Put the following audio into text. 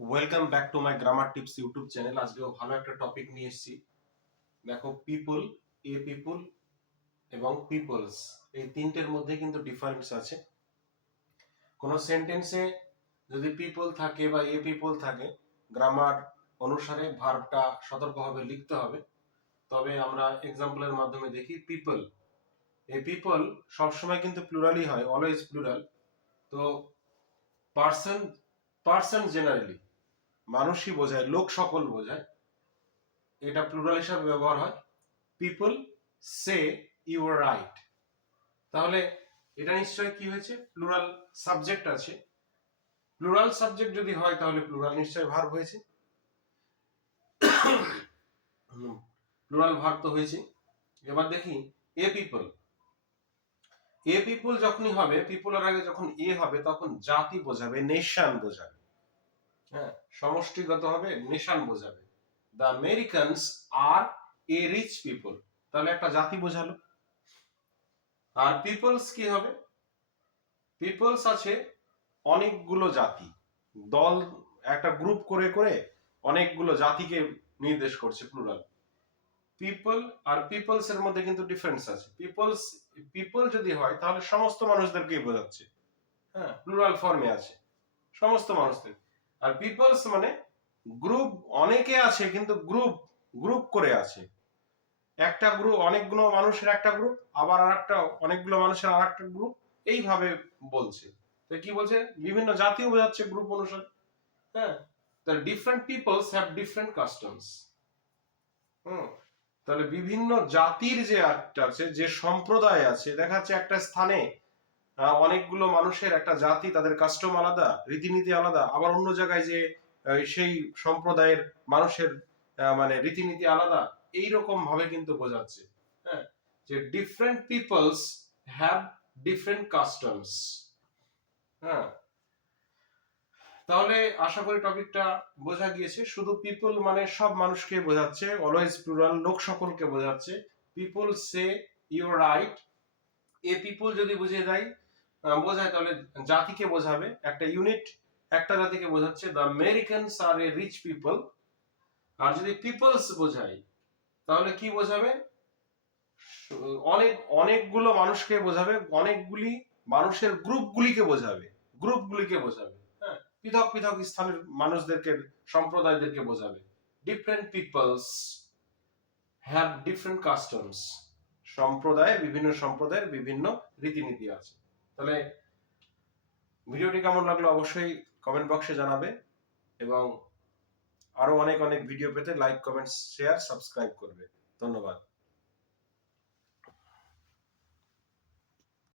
Welcome back to my grammar tips YouTube channel. আজকেও ভালো একটা টপিক নিয়ে এসেছি। দেখো, পিপল, এ পিপল এবং পিপলস, এই তিনটের মধ্যে কিন্তু ডিফারেন্স আছে। কোনো সেন্টেন্সে যদি পিপল থাকে বা এ পিপল থাকে, গ্রামার অনুসারে ভার্বটা সতর্কভাবে লিখতে হবে। তবে আমরা এক্সাম্পলের মাধ্যমে দেখি। পিপল, এ পিপল সবসময় কিন্তু প্লুরালই হয়, অলওয়েজ প্লুরাল। তো পার্সন, পার্সন জেনারেলি মানুষই বোঝায়, লোক সকল বোঝায়, এটা প্লুরাল হিসাবে ব্যবহার হয়। People say you are right. তাহলে এটা নিশ্চয়ই কি হয়েছে, প্লুরাল সাবজেক্ট আছে। প্লুরাল সাবজেক্ট যদি হয় তাহলে প্লুরাল নিশ্চয়ই ভার্ব হয়েছে। প্লুরাল ভার্ব তো হয়েছে। এবার দেখি এ পিপল। এ পিপল যখনই হবে, পিপলের আগে যখন এ হবে তখন জাতি বোঝাবে, নেশন বোঝাবে। হ্যাঁ, সমষ্টিগত হবে, নেশন বোঝাবে। The Americans are a rich people, তাহলে একটা জাতি বোঝালো। আর পিপলস কি হবে? পিপলস আছে অনেকগুলো জাতি, দল, একটা গ্রুপ করে করে অনেকগুলো জাতিকে নির্দেশ করছে, প্লুরাল। পিপল আর পিপলস এর মধ্যে কিন্তু ডিফারেন্স আছে। পিপলস, পিপল যদি হয় তাহলে সমস্ত মানুষদেরকেই বোঝাচ্ছে, হ্যাঁ, প্লুরাল ফর্মে আছে, সমস্ত মানুষদের। আর পিপলস মানে গ্রুপ, অনেকে আছে কিন্তু গ্রুপ গ্রুপ করে আছে। একটা গ্রুপ, অনেকগুলো মানুষের একটা গ্রুপ, আবার আরেকটা অনেকগুলো মানুষের আরেকটা গ্রুপ, এইভাবে বলছে। তো কি বলছে, বিভিন্ন জাতীয় বোঝাচ্ছে গ্রুপ অনুসারে। হ্যাঁ, তাহলে different peoples have different customs. তাহলে বিভিন্ন জাতির যে একটা আছে, যে সম্প্রদায় আছে, দেখা যাচ্ছে একটা স্থানে অনেকগুলো মানুষের একটা জাতি, তাদের কাস্টম আলাদা, রীতিনীতি আলাদা। আবার অন্য জায়গায় যে সেই সম্প্রদায়ের মানুষের মানে রীতিনীতি আলাদা, এইরকম ভাবে কিন্তু বোঝাচ্ছে। হ্যাঁ, যে different peoples have different customs. হ্যাঁ, তাহলে আশা করি টপিকটা বোঝা গিয়েছে। শুধু পিপল মানে সব মানুষকে বোঝাচ্ছে, অলওয়েজ প্লুরাল, লোক সকলকে বোঝাচ্ছে। People say you right. A people যদি বুঝিয়ে দেয়, বোঝায়, তাহলে জাতিকে বোঝাবে, একটা ইউনিট, একটা জাতিকে বোঝাচ্ছে। The Americans are a rich people. আর যদি পিপলস বোঝাই তাহলে কি বোঝাবে, অনেক, অনেকগুলো মানুষকে বোঝাবে, অনেকগুলি মানুষের গ্রুপগুলিকে বোঝাবে, গ্রুপগুলিকে বোঝাবে। হ্যাঁ, পৃথক পৃথক স্থানের মানুষদেরকে, সম্প্রদায়দেরকে বোঝাবে। Different peoples have different customs. সম্প্রদায়, বিভিন্ন সম্প্রদায়ের বিভিন্ন রীতিনীতি আছে। তাহলে ভিডিওটি কেমন লাগলো অবশ্যই কমেন্ট বক্সে জানাবে, এবং আরো অনেক অনেক ভিডিও পেতে লাইক, কমেন্ট, শেয়ার, সাবস্ক্রাইব করবে। ধন্যবাদ।